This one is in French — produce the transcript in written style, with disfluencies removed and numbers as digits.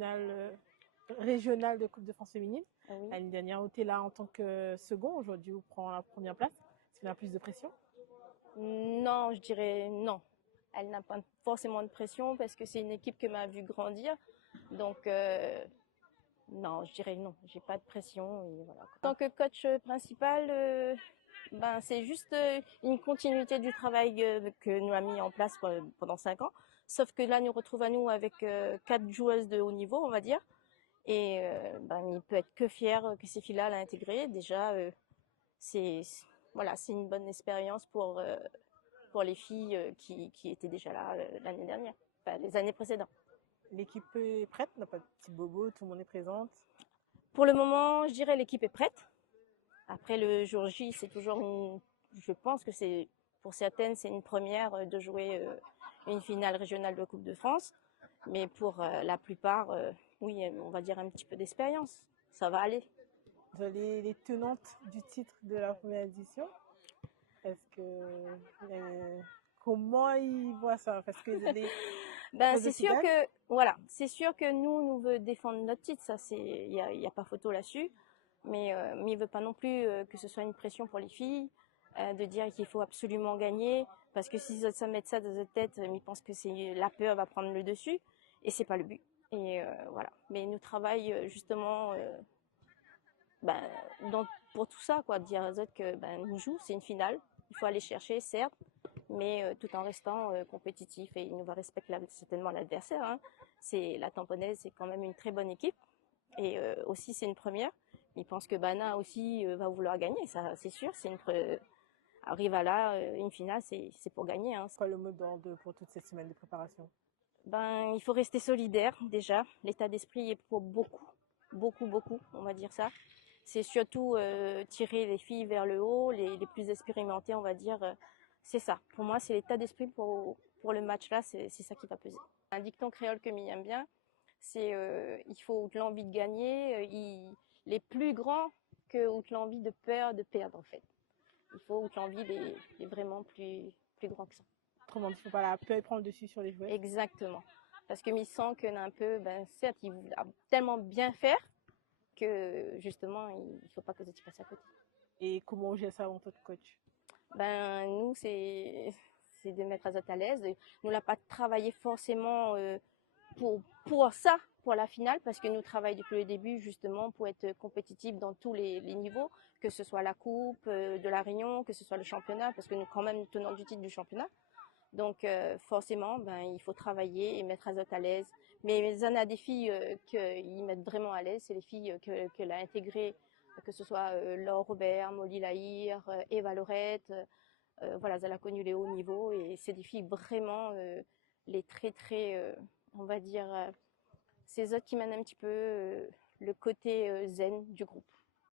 finale régionale de Coupe de France féminine. Oui. L'année dernière, tu es là en tant que second. Aujourd'hui, vous prend la première place. Est-ce qu'il y a plus de pression? Non, je dirais non. Elle n'a pas forcément de pression parce que c'est une équipe que m'a vu grandir. Donc, non, je dirais non. J'ai pas de pression. Et voilà. En tant que coach principal, c'est juste une continuité du travail que nous a mis en place pendant 5 ans. Sauf que là, nous retrouvons à nous avec 4 joueuses de haut niveau, on va dire. Et il peut être que fier que ces filles-là l'ont intégré. Déjà, c'est voilà, c'est une bonne expérience pour les filles qui étaient déjà là l'année dernière, enfin les années précédentes. L'équipe est prête, n'a pas de petit bobo, tout le monde est présent. Pour le moment, je dirais l'équipe est prête. Après le jour J, c'est toujours je pense que c'est pour certaines c'est une première de jouer une finale régionale de Coupe de France, mais pour la plupart, oui, on va dire un petit peu d'expérience. Ça va aller. Vous avez les tenantes du titre de la première édition. Est-ce que comment ils voient ça? Parce que c'est sûr que voilà, c'est sûr que nous veut défendre notre titre, ça c'est y a pas photo là-dessus, mais il veut pas non plus que ce soit une pression pour les filles de dire qu'il faut absolument gagner parce que si ça mettent ça dans notre tête, ils pensent que c'est la peur va prendre le dessus et c'est pas le but. Et voilà, mais nous travaillons justement pour tout ça quoi, dire aux autres que nous joue, c'est une finale, il faut aller chercher certes, mais tout en restant compétitif et il nous va respecter certainement l'adversaire. Hein. C'est la Tamponnaise, c'est quand même une très bonne équipe et aussi c'est une première. Il pense que Bana aussi va vouloir gagner, ça c'est sûr. Arrive à là une finale, c'est pour gagner. Hein. C'est quoi le mot d'ordre pour toute cette semaine de préparation? Il faut rester solidaire déjà. L'état d'esprit est pour beaucoup, on va dire ça. C'est surtout tirer les filles vers le haut, les plus expérimentées, on va dire. C'est ça. Pour moi, c'est l'état d'esprit pour le match-là, c'est ça qui va peser. Un dicton créole que m'y aime bien, c'est il faut l'envie de gagner, il est plus grand que l'envie de peur de perdre, en fait. Il faut l'envie est vraiment plus grand que ça. Autrement dit, il ne faut pas la peur prendre le dessus sur les joueurs. Exactement. Parce que m'y sent que un peu, certes, il voulait tellement bien faire que justement, il ne faut pas que tu passes à côté. Et comment on gère ça en tant que coach? Nous, c'est de mettre Azat à l'aise. Nous l'a pas travaillé forcément pour ça, pour la finale, parce que nous travaillons depuis le début justement pour être compétitifs dans tous les niveaux, que ce soit la coupe de la Réunion, que ce soit le championnat, parce que nous quand même nous tenons du titre du championnat. Donc forcément, il faut travailler et mettre Azot à l'aise. Mais il y en a des filles qu'ils mettent vraiment à l'aise, c'est les filles qu'elle a intégrées, que ce soit Laure Robert, Molly Lahire, Eva Lorette. Voilà, elle a connu les hauts niveaux et c'est des filles vraiment les très, on va dire, c'est eux qui mènent un petit peu le côté zen du groupe.